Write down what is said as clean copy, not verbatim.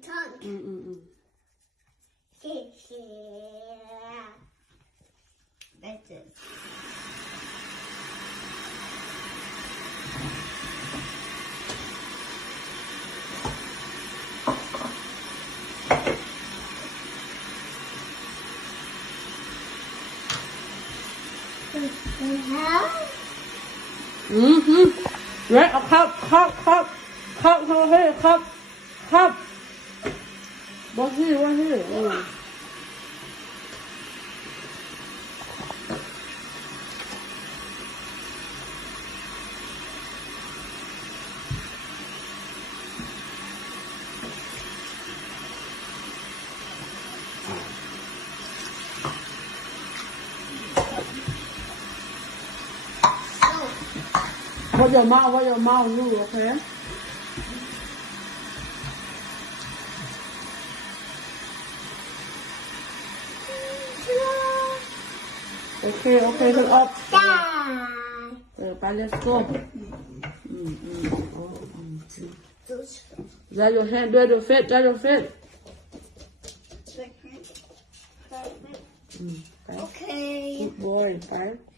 tongue. That's it. Right, a cup. Here, cup. What's here? What your mouth do, okay? Okay, look up. Let's go. Is that your hand? Do your feet? Okay. Good boy, bye.